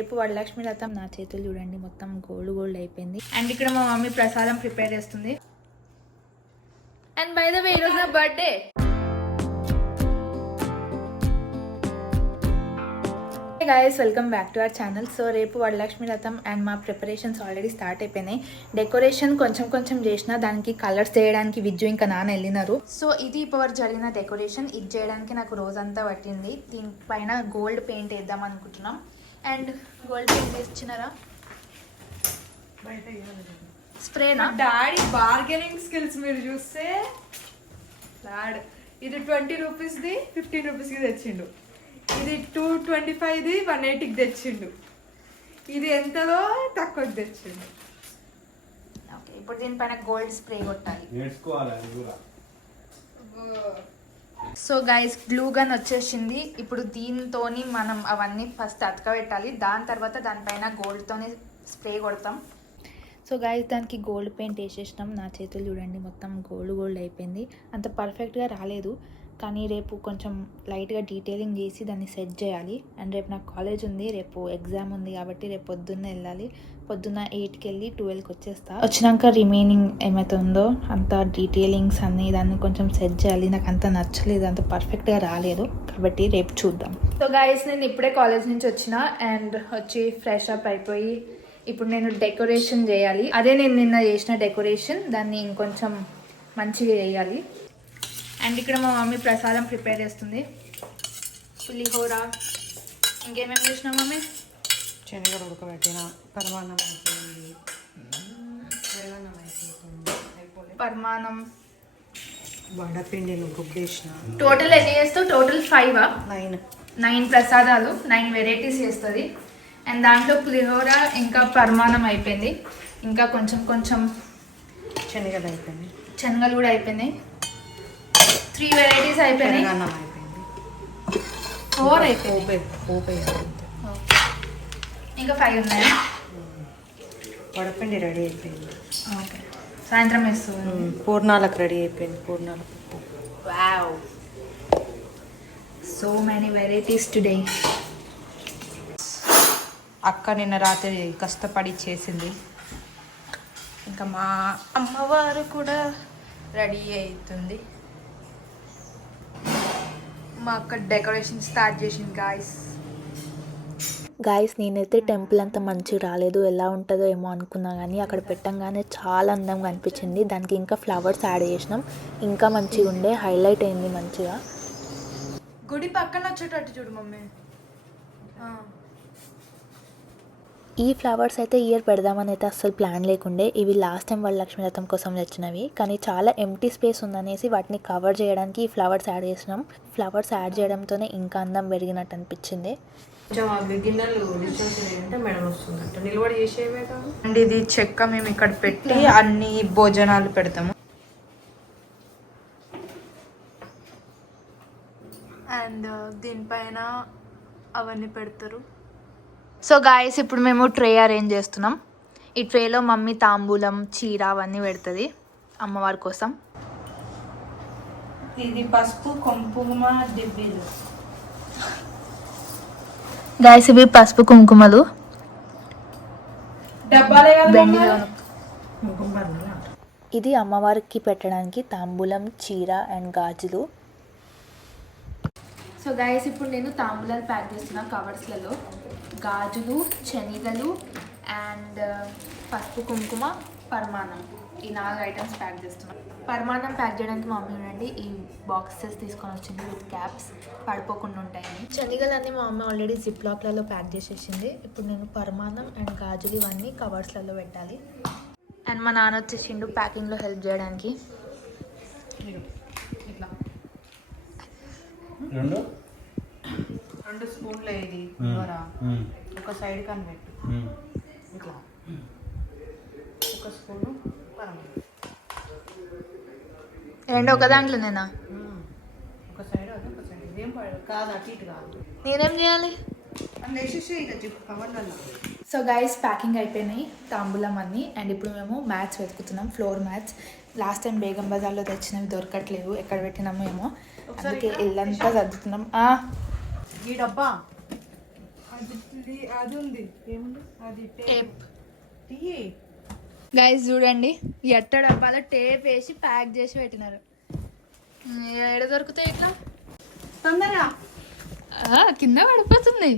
రేపు వరలక్ష్మి వ్రతం. నా చేతులు చూడండి మొత్తం గోల్డ్ అయిపోయింది. అండ్ ఇక్కడ మా మమ్మీ ప్రసాదం ప్రిపేర్ చేస్తుంది. అండ్ బై ద వే ఈరోజు నా birthday. Guys welcome back to our channel. So రేపు వరలక్ష్మి వ్రతం అండ్ మా ప్రిపరేషన్స్ ఆల్రెడీ స్టార్ట్ అయిపోయినాయి. డెకరేషన్ కొంచెం చేసిన, దానికి కలర్స్ చేయడానికి విజ్జు ఇంకా నాన్న వెళ్ళినారు. సో ఇది ఇప్పటివరకు జరిగిన డెకరేషన్. ఇది చేయడానికి నాకు రోజంతా పట్టింది. దీనిపైన గోల్డ్ పెయింట్ వేద్దాం అనుకుంటున్నాం. అండ్ గోల్డ్ పెయింట్ వేసినారా? స్ప్రేనా? డాడీ బార్గెనింగ్ స్కిల్స్ మీరు చూస్తే ఇది 20 రూపీస్ది 15 రూపీస్కి తెచ్చిండు. ఇది 225ది 180కి తెచ్చిండు. ఇది ఎంతలో తక్కువకి తెచ్చిండు. ఓకే, ఇప్పుడు దీనిపైన గోల్డ్ స్ప్రే కొట్టాలి. సో గైస్ గ్లూ గన్ వచ్చేసింది. ఇప్పుడు దీంతోని మనం అవన్నీ ఫస్ట్ అతకబెట్టాలి. దాని తర్వాత దానిపైన గోల్డ్తోని స్ప్రే కొడతాం. సో గైస్ దానికి గోల్డ్ పెయింట్ వేసేసినాం. నా చేతులు చూడండి మొత్తం గోల్డ్ అయిపోయింది. అంత పర్ఫెక్ట్గా రాలేదు, కానీ రేపు కొంచెం లైట్గా డీటెయిలింగ్ చేసి దాన్ని సెట్ చేయాలి. అండ్ రేపు నాకు కాలేజ్ ఉంది, రేపు ఎగ్జామ్ ఉంది కాబట్టి రేపు పొద్దున్న వెళ్ళాలి. పొద్దున్న 8కి వెళ్ళి 12కి వచ్చేస్తా. వచ్చినాక రిమైనింగ్ ఏమైతుందో అంత డీటెయిలింగ్స్ అన్ని దాన్ని కొంచెం సెట్ చేయాలి. నాకు అంత నచ్చలేదు, అంత పర్ఫెక్ట్గా రాలేదు, కాబట్టి రేపు చూద్దాం. సో గైస్ నేను ఇప్పుడే కాలేజ్ నుంచి వచ్చిన అండ్ వచ్చి ఫ్రెష్ అప్ అయిపోయి ఇప్పుడు నేను డెకరేషన్ చేయాలి. అదే నేను నిన్న చేసిన డెకరేషన్, దాన్ని ఇంకొంచెం మంచిగా చేయాలి. అండ్ ఇక్కడ మా మమ్మీ ప్రసాదం ప్రిపేర్ చేస్తుంది. పులిహోర, ఇంకేమేమి చేసినా మమ్మీ? శనగలు ఉడకబెట్టిన, పరమాన్నం అయిపోయింది, పరమాన్నం, వడపిండిని రుబ్బేసిన. టోటల్ ఎన్ని చేస్తావు? టోటల్ 5 9 ప్రసాదాలు, 9 వెరైటీస్ చేస్తుంది. అండ్ దాంట్లో పులిహోర ఇంకా పరమాన్నం అయిపోయింది. ఇంకా కొంచెం శనగలు అయిపోయింది, శనగలు కూడా అయిపోయినాయి. 3 వెరైటీస్ అయిపోయినాయి. 4 అయిపోయింది. ఇంకా 5 ఉన్నాయి. వడపిండి రెడీ అయిపోయింది. ఓకే, సాయంత్రం వేస్తుంది. పూర్ణాలకు రెడీ అయిపోయింది. పూర్ణాలకు wow, so many varieties today. అక్క నిన్న రాత్రి కష్టపడి చేసింది. ఇంకా మా అమ్మవారు కూడా రెడీ అవుతుంది. మా అక్క డెకరేషన్ స్టార్ట్ చేసింది. గాయస్ నేనైతే టెంపుల్ అంత మంచిగా రాలేదు, ఎలా ఉంటుందో ఏమో అనుకున్నా, కానీ అక్కడ పెట్టంగానే చాలా అందంగా అనిపించింది. దానికి ఇంకా ఫ్లవర్స్ యాడ్ చేసినాం, ఇంకా మంచిగా ఉండే, హైలైట్ అయింది మంచిగా. గుడి పక్కన వచ్చేటట్టు చూడు మమ్మీ. ఈ ఫ్లవర్స్ అయితే ఇయర్ పెడదామని అయితే అస్సలు ప్లాన్ లేకుండే. ఇవి లాస్ట్ టైం వరలక్ష్మి వ్రతం కోసం తెచ్చినవి, కానీ చాలా ఎంటీ స్పేస్ ఉందనేసి వాటిని కవర్ చేయడానికి ఈ ఫ్లవర్స్ యాడ్ చేసినాం. ఫ్లవర్స్ యాడ్ చేయడంతోనే ఇంకా అందం పెరిగినట్టు అనిపించింది. అండ్ ఇది చెక్క మేము ఇక్కడ పెట్టి అన్ని భోజనాలు పెడతాము. అండ్ దీనిపైన అవన్నీ పెడతారు. సో గాయస్ ఇప్పుడు మేము ట్రే అరేంజ్ చేస్తున్నాం. ఈ ట్రేలో మమ్మీ తాంబూలం, చీర అవన్నీ పెడుతుంది అమ్మవారి కోసం. ఇది పసుపు కుంకుమ దిబ్బీలు. గాయస్ ఇవి పసుపు కుంకుమలు. ఇది అమ్మవారికి పెట్టడానికి తాంబూలం, చీర అండ్ గాజులు. సో గాయస్ ఇప్పుడు నేను తాంబూలాలు ప్యాక్ చేస్తున్నా కవర్స్లలో. గాజులు, శనగలు అండ్ పసుపు కుంకుమ, పరమాన్నం, ఈ 4 ఐటమ్స్ ప్యాక్ చేస్తున్నాం. పరమాన్నం ప్యాక్ చేయడానికి మమ్మీ ఉండండి ఈ బాక్సెస్ తీసుకొని వచ్చింది విత్ క్యాప్స్, పడిపోకుండా ఉంటాయని. శనగలన్నీ మా మమ్మీ ఆల్రెడీ జిప్ లాక్లలో ప్యాక్ చేసేసింది. ఇప్పుడు నేను పరమాన్నం అండ్ గాజులు ఇవన్నీ కవర్స్లలో పెట్టాలి. అండ్ మా నాన్న వచ్చేసిండు ప్యాకింగ్లో హెల్ప్ చేయడానికి. ఇట్లా 2 స్పూన్లు ఇది ఒక సైడ్ కని పెట్టు. ఇట్లా 1 స్పూను పరమాన్నం, 2 ఒక దాంట్లోనేనా? ఒక సైడ్ అది ఒక సైడ్. ఇదేం కాదు, అటు ఇటు కాదు. నేనేం చేయాలి? కవర్లలో. సో గైస్ ప్యాకింగ్ అయిపోయినాయి తాంబూలం అన్నీ. అండ్ ఇప్పుడు మేము మ్యాట్స్ వెతుకుతున్నాం, ఫ్లోర్ మ్యాట్స్. లాస్ట్ టైం బేగం బజార్లో తెచ్చినవి దొరకట్లేవు, ఎక్కడ పెట్టినామో ఏమో, అందుకే ఇల్లంతా సర్దుతున్నాం. ఈ డబ్బా అది ఉంది ఏముంది అది టేప్. టీ. గైస్ చూడండి, ఎట్ట డబ్బాలో టేప్ వేసి ప్యాక్ చేసి పెట్టినారు. ఎక్కడ దొరుకుతాయి ఇట్లా? తొందరగా కింద పడిపోతుంది.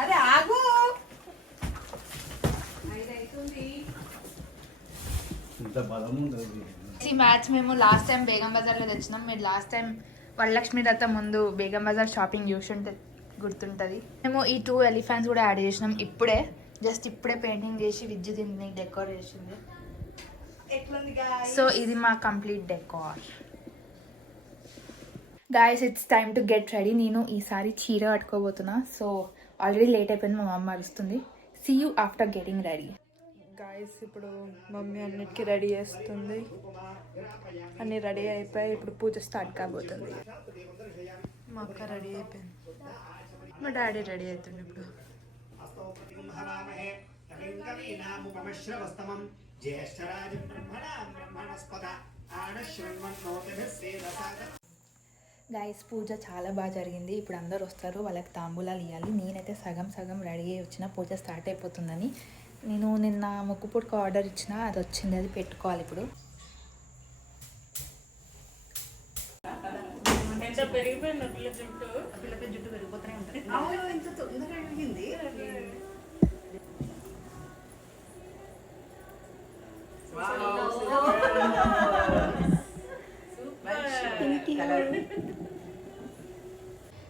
అరే ఆగు. ఈ మ్యాచ్ మేము లాస్ట్ టైం బేగం బజార్లో తెచ్చినాం. మీరు లాస్ట్ టైం వరలక్ష్మి దత్త ముందు బేగం బజార్ షాపింగ్ చూసుంటే గుర్తుంటుంది. మేము ఈ 2 ఎలిఫెంట్స్ కూడా యాడ్ చేసినాం ఇప్పుడే. జస్ట్ ఇప్పుడే పెయింటింగ్ చేసి విద్యు దీన్ని డెకోర్ చేసింది. సో ఇది మా complete decor. Guys it's time to get ready. నేను ఈసారి చీర కట్టుకోబోతున్నా. సో ఆల్రెడీ లేట్ అయిపోయింది, మా మమ్మ అరుస్తుంది. See you after getting ready. Guys ఇప్పుడు మమ్మీ అన్నిటికీ రెడీ చేస్తుంది. అన్నీ రెడీ అయిపోయి ఇప్పుడు పూజ స్టార్ట్ కాబోతుంది. మా అక్క రెడీ అయిపోయింది, మా డాడీ రెడీ అవుతుంది ఇప్పుడు. గాయస్ పూజ చాలా బాగా జరిగింది. ఇప్పుడు అందరు వస్తారు, వాళ్ళకి తాంబూలాలు ఇవ్వాలి. నేనైతే సగం సగం రెడీ అయ్యి వచ్చిన, పూజ స్టార్ట్ అయిపోతుందని. నేను నిన్న ముక్కు పుట్టుకు ఆర్డర్ ఇచ్చిన, అది వచ్చింది, అది పెట్టుకోవాలి ఇప్పుడు.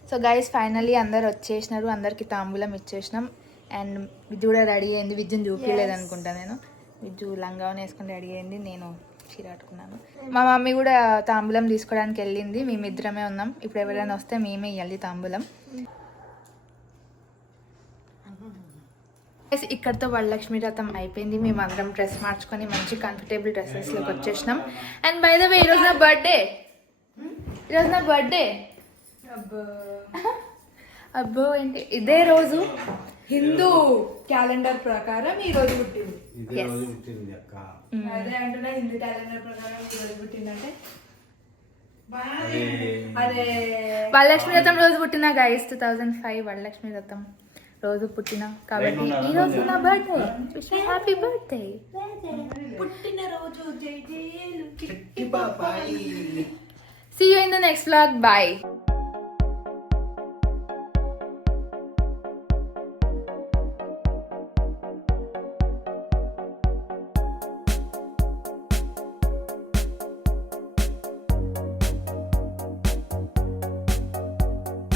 సో గైస్ ఫైనలీ అందరు వచ్చేసినారు, అందరికి తాంబూలం ఇచ్చేసినాం. అండ్ విద్యు కూడా రెడీ అయింది. విద్యుని చూపించలేదు అనుకుంటా నేను. విద్యు లంగావని వేసుకొని రెడీ అయింది, నేను చీర కట్టుకున్నాను. మా మమ్మీ కూడా తాంబూలం తీసుకోవడానికి వెళ్ళింది. మేమిద్దరమే ఉన్నాం. ఇప్పుడు ఎవరైనా వస్తే మేమే ఇవ్వాలి తాంబూలం. ఇక్కడతో వరలక్ష్మి వ్రతం అయిపోయింది. మేము అందరం డ్రెస్ మార్చుకొని మంచి కంఫర్టబుల్ డ్రెస్సెస్లోకి వచ్చేసినాం. అండ్ బై ద వే ఈరోజు నా బర్త్డే. ఈరోజు నా బర్త్డే. అబ్బో ఏంటి ఇదే రోజు హిందూ క్యాలెండర్ ప్రకారం ఈ రోజు పుట్టింది. అదే అంటున్నా, హిందూ క్యాలెండర్ ప్రకారం ఈ రోజు పుట్టిందంటే అదే వరలక్ష్మి వ్రతం రోజు పుట్టిన గైస్. 2005 వరలక్ష్మి వ్రతం రోజు పుట్టిన కాబట్టి ఈ రోజు నా బర్త్డే. Happy birthday. పుట్టిన రోజు జై జై. See you in the next vlog. Bye.